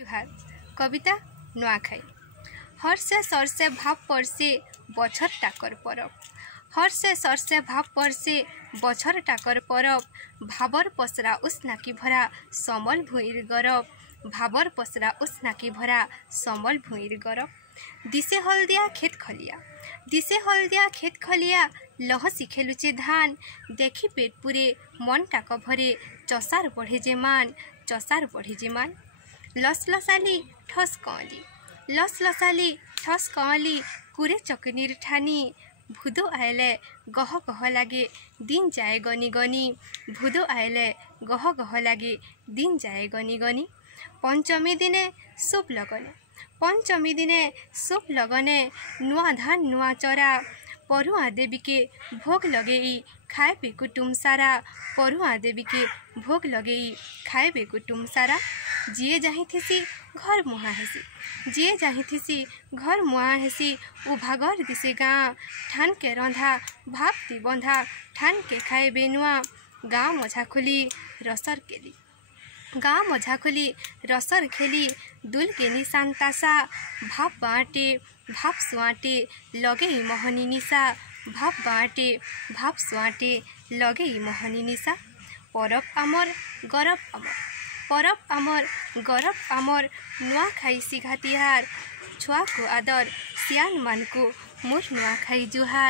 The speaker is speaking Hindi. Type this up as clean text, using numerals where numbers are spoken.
जुहार कविता नुआखाई हर्षे सरसे भाव परसे बछर टाकर परब हर्षे सरसे भाव परसे बछर टाकर परब भाबर पसरा उसनाकी भरा समल भुइर गरब भाबर पसरा उसनाकी भरा समल भुइर गरब दिसे हल्दिया खेत खलिया लहसी खेलुचे धान देखी पेट पुरे मन टाक भरे चसार बढ़े जे मान लसलसाली ठस कअली कुरे चकनीर ठानी भुदो आयले गह गह लागे दिन जाए गनी गनी भुदो आयले गह गह लागे दिन जाए गनी गनी पंचमी दिने शुभ लगने नुआ धान नुआ चरा परुआ देवी के भोग लगेई खाए पे कुटुम सारा परुआ देवी के भोग लगेई खाए पे कुटुम सारा जिए जाही थिसी घर मुआ हेसी उभागर दिसे गाँ ठान के रंधा भापती बंधा ठान के खाए बेनुआ गाँ मझा खुली रसर खेली दुल के निशान तासा भाप बाटे भाप सुआटे लगे मोहनी निशा भाप बाटे भाप सुआटे लगे मोहनी निशा परब आमर गरब आमर नुआखाई सिघा तिहार छुआ को आदर सियान मान को मोर नुआखाई जुहार।